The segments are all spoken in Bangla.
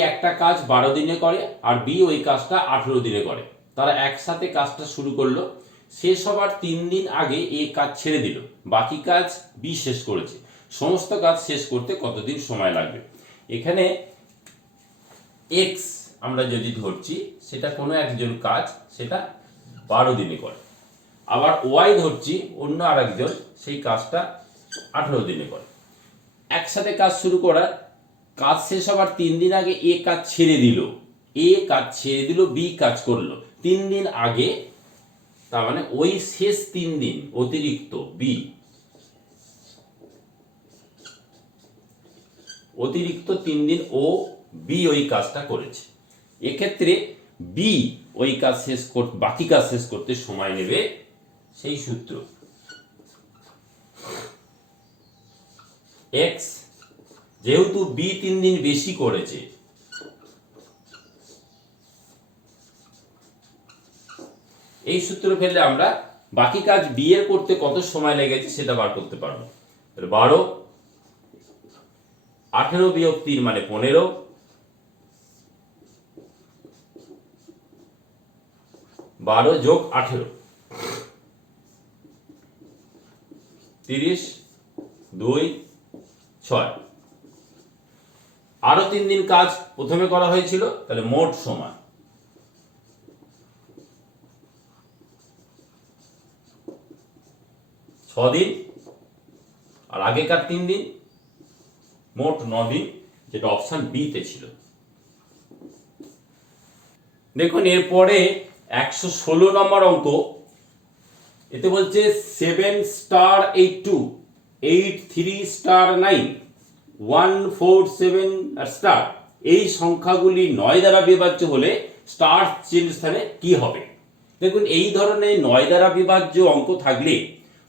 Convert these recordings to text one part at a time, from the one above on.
একটা কাজ বারো দিনে করে আর বি ওই কাজটা আঠেরো দিনে করে। তারা একসাথে কাজটা শুরু করল। শেষ হবার তিন দিন আগে এ কাজ ছেড়ে দিল। বাকি কাজ বি শেষ করেছে। সমস্ত কাজ শেষ করতে কতদিন সময় লাগবে? এখানে এক্স আমরা যদি ধরছি, সেটা কোনো একজন কাজ, সেটা বারো দিনে করে। আবার ওয়াই ধরছি, অন্য আরেকজন, সেই কাজটা আঠেরো দিনে করে। একসাথে কাজ শুরু করার কাজ শেষ হবার তিন দিন আগে এ কাজ ছেড়ে দিল। এ কাজ ছেড়ে দিল, বি কাজ করল। তিন দিন আগে, তার মানে ওই শেষ তিন দিন অতিরিক্ত বি। অতিরিক্ত তিন দিন ও বি ওই কাজটা করেছে। এক্ষেত্রে বি ওই কাজ শেষ করতে বাকি কাজ শেষ করতে সময় নেবে সেই সূত্র। এক্স যেহেতু বি তিন দিন বেশি করেছে। এই সূত্র ফেললে আমরা বাকি কাজ বি এর করতে কত সময় লেগেছে সেটা বার করতে পারব। বারো, আঠেরো বিয়োগ তিন মানে পনেরো। বারো যোগ আঠেরো। তিরিশ, দুই, ছয়। আরও তিন দিন কাজ প্রথমে করা হয়েছিল, তাহলে মোট সময়। ছ দিন, আর আগেকার তিন দিন, মোট ন দিন, যেটা অপশন বিতে ছিল। দেখুন, এরপরে একশো ষোলো নম্বর অঙ্ক, এতে বলছে seven star eight two eight three star nine one four seven star এই সংখ্যাগুলি নয় দ্বারা বিভাজ্য হলে স্টার চিহ্ন স্থানে কি হবে? দেখুন, এই ধরনের নয় দ্বারা বিভাজ্য অঙ্ক থাকলে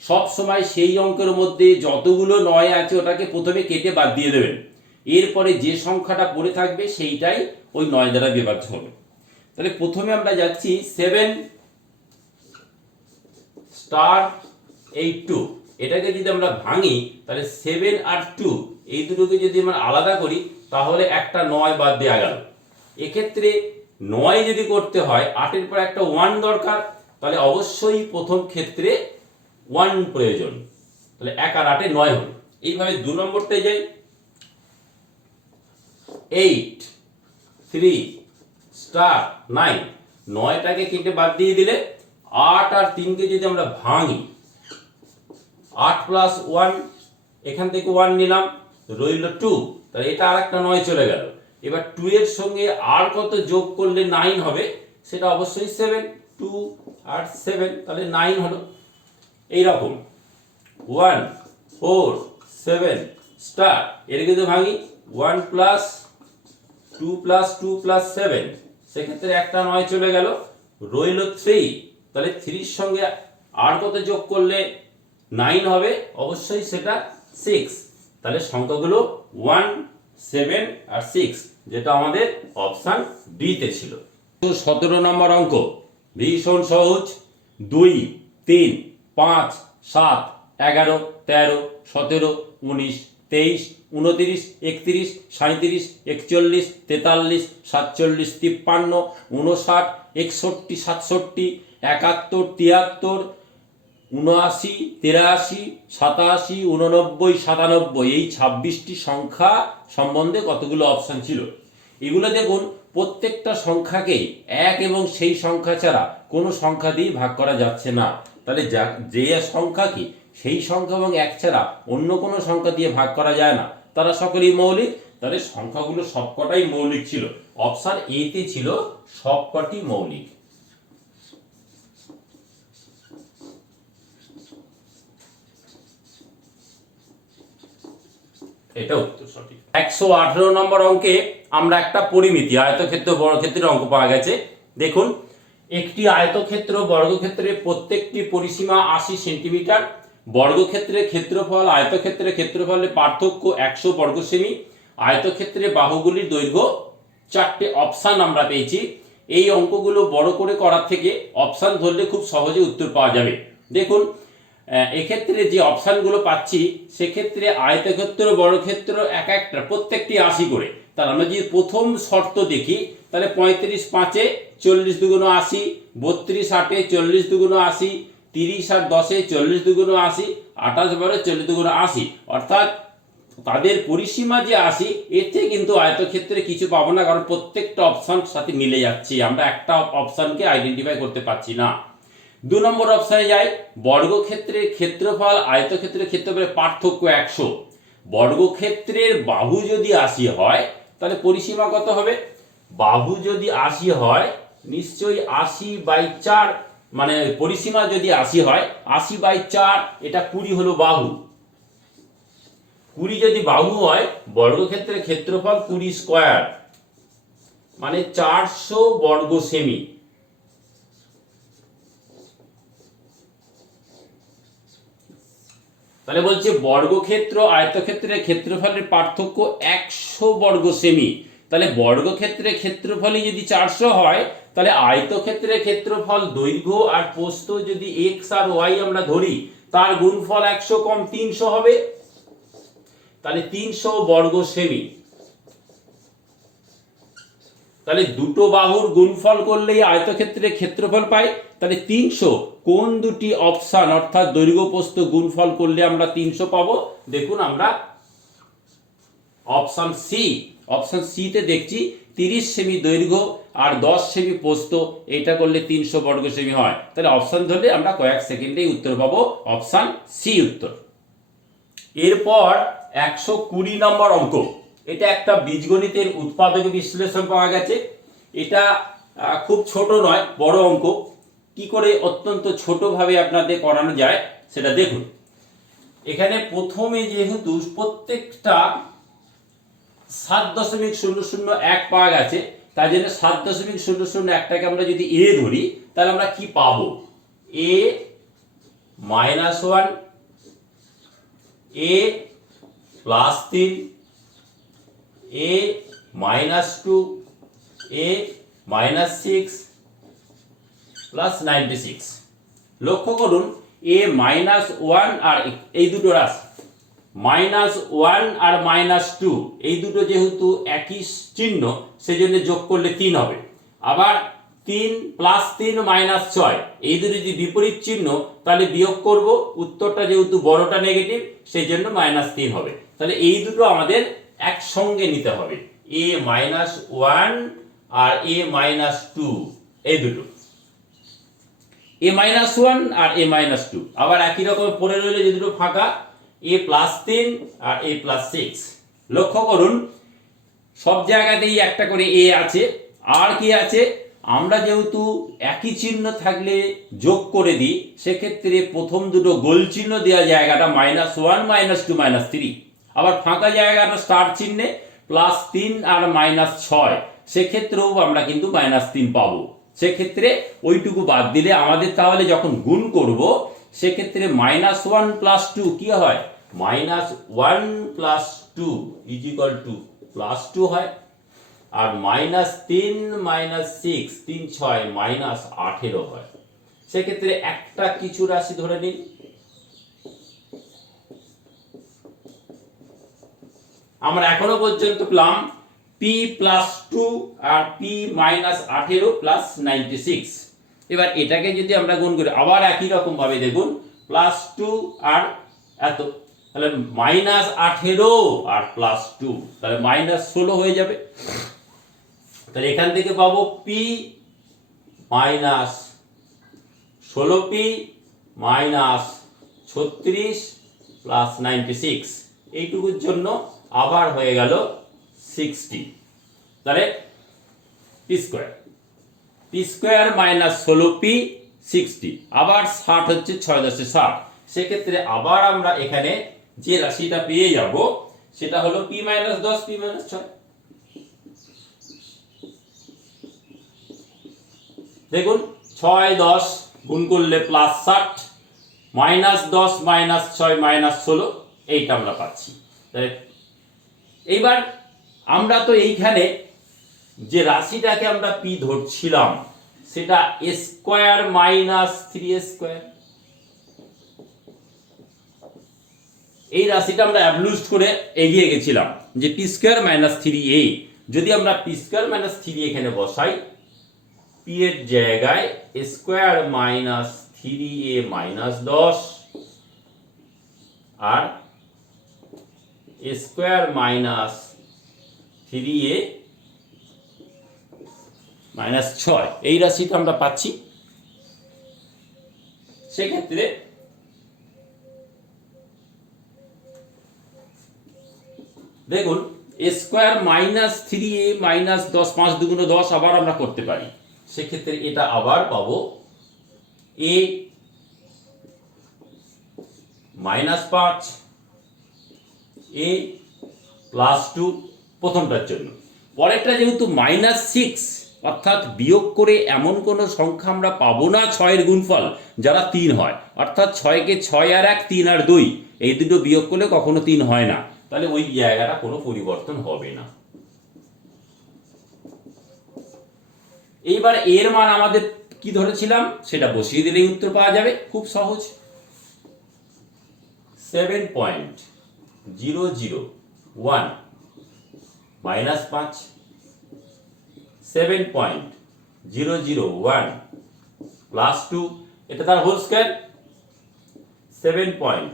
সব সময় সেই অঙ্কের মধ্যে যতগুলো নয় আছে ওটাকে প্রথমে কেটে বাদ দিয়ে দেবেন। এরপরে যে সংখ্যাটা পড়ে থাকবে সেইটাই ওই নয় দ্বারা বিভাজ্য হবে। তাহলে প্রথমে আমরা যাচ্ছি সেভেন স্টার এইট টু এটাকে যদি আমরা ভাঙি, তাহলে সেভেন আর টু এই দুটোকে যদি আমরা আলাদা করি, তাহলে একটা নয় বাদ দেওয়া গেল। এক্ষেত্রে নয় যদি করতে হয়, আটের পর একটা ওয়ান দরকার, তাহলে অবশ্যই প্রথম ক্ষেত্রে ওয়ান প্রয়োজন। তাহলে এক আর আটে নয় হল। এইভাবে দু নম্বরটায় যাই। এইট থ্রি স্টার নাইন নয়টাকে কেটে বাদ দিয়ে দিলে আট আর তিনকে যদি আমরা ভাঙি, আট প্লাস ওয়ান এখান থেকে ওয়ান নিলাম। রইল টু তাহলে এটা আর একটা নয় চলে গেল। এবার টু এর সঙ্গে আর কত যোগ করলে নাইন হবে, সেটা অবশ্যই সেভেন টু আর সেভেন তাহলে নাইন হলো। এইরকম। ওয়ান ফোর সেভেন স্টার এর কিন্তু ভাঙি one plus two plus two plus seven সেক্ষেত্রে একটা নয় চলে গেল। রইল থ্রি তাহলে থ্রির সঙ্গে আর কত যোগ করলে নাইন হবে? অবশ্যই সেটা সিক্স তাহলে সংখ্যাগুলো ওয়ান সেভেন আর সিক্স যেটা আমাদের অপশান ডিতে ছিল। সতেরো নম্বর অঙ্ক, ভীষণ সহজ। দুই, তিন, পাঁচ, সাত, এগারো, তেরো, সতেরো, উনিশ, তেইশ, উনতিরিশ, একত্রিশ সাঁত্রিশ একচল্লিশ, তেতাল্লিশ, সাতচল্লিশ, তিপ্পান্ন উনষাট একষট্টি, সাতষট্টি, একাত্তর, তিয়াত্তর উনআশি তিরাশি, সাতাশি উননব্বই সাতানব্বই, এই ছাব্বিশটি সংখ্যা সম্বন্ধে কতগুলো অপশান ছিল? এগুলো দেখুন, প্রত্যেকটা সংখ্যাকেই এক এবং সেই সংখ্যা ছাড়া কোনো সংখ্যা দিয়ে ভাগ করা যাচ্ছে না। তাহলে যা, যে সংখ্যা কি, সেই সংখ্যা এবং এক ছাড়া অন্য কোনো সংখ্যা দিয়ে ভাগ করা যায় না। তারা সকলেই মৌলিক, তাহলে সংখ্যাগুলো সবকটাই মৌলিক ছিল। অপশান এতে ছিল সবকটি মৌলিক। এটা উত্তর সঠিক। একশো আঠেরো নম্বর অঙ্কে আমরা একটা পরিমিতি, আয়তক্ষেত্র, বর্গক্ষেত্রের অঙ্ক পাওয়া গেছে। দেখুন, একটি আয়তক্ষেত্র বর্গক্ষেত্রের প্রত্যেকটি পরিসীমা আশি সেন্টিমিটার, বর্গক্ষেত্রের ক্ষেত্রফল, আয়তক্ষেত্রের ক্ষেত্রফলের পার্থক্য একশো বর্গ সেমি আয়তক্ষেত্রে বাহুগুলির দৈর্ঘ্য চারটে অপশান আমরা পেয়েছি। এই অঙ্কগুলো বড় করে করার থেকে অপশান ধরলে খুব সহজে উত্তর পাওয়া যাবে। দেখুন এক্ষেত্রে যে অপশানগুলো পাচ্ছি, সেক্ষেত্রে আয়তক্ষেত্র, বর্গক্ষেত্র এক একটা, প্রত্যেকটি আশি করে। তাহলে আমরা যদি প্রথম শর্ত দেখি, তাহলে পঁয়ত্রিশ পাঁচে চল্লিশ দুগুণ আশি, বত্রিশ আটে চল্লিশ দুগুণ আশি, তিরিশ আর দশে চল্লিশ দুগুণ আশি, আঠাশ বারো চল্লিশ দুগুণ আশি। অর্থাৎ তাদের পরিসীমা যে আসি থেকে কিন্তু আয়তক্ষেত্রে কিছু পাবো না, কারণ প্রত্যেকটা অপশান সাথে মিলে যাচ্ছে। আমরা একটা অপশানকে আইডেন্টিফাই করতে পারছি না। দু নম্বর অপশনে যাই, বর্গক্ষেত্রের ক্ষেত্রফল, আয়তক্ষেত্রের ক্ষেত্রফলের পার্থক্য একশো। বর্গক্ষেত্রের বাহু যদি আশি হয়, তাহলে পরিসীমা কত হবে? বাহু যদি আশি হয়, নিশ্চয়ই আশি বাই চার মানে পরিসীমা যদি আশি হয়, আশি বাই চার, এটা কুড়ি হলো বাহু। কুড়ি যদি বাহু হয়, বর্গক্ষেত্রের ক্ষেত্রফল কুড়ি স্কোয়ার মানে চারশো বর্গ সেমি। তাহলে বলছে বর্গক্ষেত্র, আয়তক্ষেত্রের ক্ষেত্রফলের পার্থক্য একশো বর্গ সেমি। তাহলে বর্গক্ষেত্রের ক্ষেত্রফলই যদি চারশো হয়, তাহলে আয়তক্ষেত্রের ক্ষেত্রফল দৈর্ঘ্য আর প্রস্থ যদি এক্স আর ওয়াই আমরা ধরি, তার গুণফল একশো কম তিনশো হবে। তাহলে তিনশো বর্গ সেমি। তাহলে দুটো বাহুর গুণফল করলেই আয়তক্ষেত্রের ক্ষেত্রফল পাই, তাহলে তিনশো। কোন দুটি অপশান অর্থাৎ দৈর্ঘ্য, প্রস্থ, গুণফল করলে আমরা তিনশো পাবো? দেখুন আমরা অপশান সি অপশন সিতে দেখছি তিরিশ সেমি দৈর্ঘ্য আর দশ সেমি পোস্ত এটা করলে তিনশো বর্গ সেমি হয়। তাহলে অপশান ধরলে আমরা কয়েক সেকেন্ডেই উত্তর পাবো অপশান সি উত্তর। এরপর একশো কুড়ি নম্বর অঙ্ক, এটা একটা বীজগণিতের উৎপাদক বিশ্লেষণ পাওয়া গেছে। এটা খুব ছোট নয়, বড় অঙ্ক। কি করে অত্যন্ত ছোটভাবে আপনাদের করানো যায় সেটা দেখুন। এখানে প্রথমে যেহেতু প্রত্যেকটা সাত দশমিক শূন্য শূন্য এক পাওয়া গেছে, তার জন্য সাত দশমিক শূন্য শূন্য একটাকে আমরা যদি এ ধরি, তাহলে আমরা কি পাব? A minus one, A plus তিন, A minus two, A minus six plus ninety six লক্ষ্য করুন এ মাইনাস ওয়ান আর এই দুটো রাশি। মাইনাস ওয়ান আর মাইনাস টু এই দুটো যেহেতু একই চিহ্ন, সেজন্য যোগ করলে তিন হবে। আবার তিন প্লাস তিন মাইনাস ছয়, এই দুটো যদি বিপরীত চিহ্ন, তাহলে বিয়োগ করব, উত্তরটা যেহেতু বড়টা নেগেটিভ সেই জন্য মাইনাস তিন হবে। তাহলে এই দুটো আমাদের একসঙ্গে নিতে হবে। এ মাইনাস ওয়ান আর এ মাইনাস টু এই দুটো। এ মাইনাস ওয়ান আর এ মাইনাস টু আবার একই রকম পড়ে রইলে যে দুটো ফাঁকা এ প্লাস তিন আর এ প্লাস সিক্স লক্ষ্য করুন, সব জায়গাতেই একটা করে এ আছে। আর কি আছে? আমরা যেহেতু একই চিহ্ন থাকলে যোগ করে দিই, সেক্ষেত্রে প্রথম দুটো গোল চিহ্ন দেওয়া জায়গাটা minus one minus two minus three আবার ফাঁকা জায়গাটা স্টার চিহ্নে প্লাস তিন আর মাইনাস ছয়। সেক্ষেত্রেও আমরা কিন্তু মাইনাস তিন পাবো। সেক্ষেত্রে ওইটুকু বাদ দিলে আমাদের তাহলে যখন গুণ করব, সেক্ষেত্রে মাইনাস ওয়ান প্লাস টু কি হয়? Minus one plus two is equal two plus two হয়। আর মাইনাস তিন মাইনাস সিক্স তিন, ছয় মাইনাস আঠেরো হয়। সেক্ষেত্রে একটা কিছু রাশি ধরে নিন। আমরা এখনও পর্যন্ত পেলাম পি প্লাস টু আর পি মাইনাস আঠেরো প্লাস নাইনটি সিক্স এবার এটাকে যদি আমরা গুণ করি, আবার একই রকম ভাবে দেখুন প্লাস টু আর এত, তাহলে মাইনাস আঠেরো আর প্লাস টু তাহলে মাইনাস ষোলো হয়ে যাবে। তাহলে এখান থেকে পাবো পি মাইনাস ষোলো পি মাইনাস ছত্রিশ প্লাস নাইনটি সিক্স এইটুকুর জন্য আবার হয়ে গেল সিক্সটি তাহলে P square P square minus ষোলো পি সিক্সটি আবার ষাট হচ্ছে ছয় দশে ষাট। সেক্ষেত্রে আবার আমরা এখানে যে রাশিটা পেয়ে যাব, সেটা হলো পি মাইনাস দশ পি মাইনাস ছয়। দেখুন, ছয়, দশ গুণ করলে প্লাস ষাট মাইনাস দশ মাইনাস ছয় মাইনাস ষোলো, এইটা আমরা পাচ্ছি। এইবার আমরা তো এইখানে যে রাশিটাকে আমরা পি ধরছিলাম, সেটা স্কোয়ার মাইনাস থ্রি স্কোয়ার এই রাশিটা আমরা অ্যাবলুস্ট করে এগিয়ে গেছিলাম, যে P square minus three A যদি আমরা পি স্কোয়ার মাইনাস থ্রি এখানে বসাই পি এর জায়গায় square minus three A minus দশ, আর square minus three A minus ছয়। এই রাশিটা আমরা পাচ্ছি। সেক্ষেত্রে দেখুন square minus three A minus দশ, পাঁচ দুগুণ দশ আবার আমরা করতে পারি। সেক্ষেত্রে এটা আবার পাবো এ মাইনাস পাঁচ এ প্লাস টু প্রথমটার জন্য। পরেরটা যেহেতু মাইনাস সিক্স অর্থাৎ বিয়োগ করে এমন কোনো সংখ্যা আমরা পাবো না, ছয়ের গুণফল, যারা তিন হয়। অর্থাৎ ছয়কে ছয় আর এক, তিন আর দুই, এই দুটো বিয়োগ করলে কখনো তিন হয় না। তাহলে ওই জায়গাটা কোনো পরিবর্তন হবে না। এইবার এর মান আমাদের কি ধরেছিলাম? সেটা বসিয়ে দিলেই উত্তর পাওয়া যাবে। খুব সহজ। Seven point zero zero one minus পাঁচ seven point zero zero one plus two এটা তার whole square seven point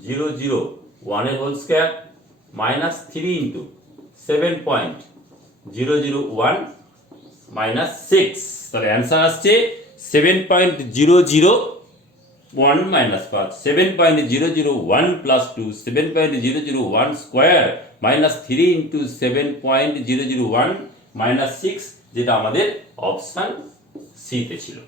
zero zero ওয়ানের whole square minus three into seven point zero zero one minus six তাহলে অ্যান্সার আসছে seven point zero zero one minus পাঁচ seven point zero zero one plus two seven point zero zero one square minus three into seven point zero zero one minus six, যেটা আমাদের অপশান সিতে ছিল।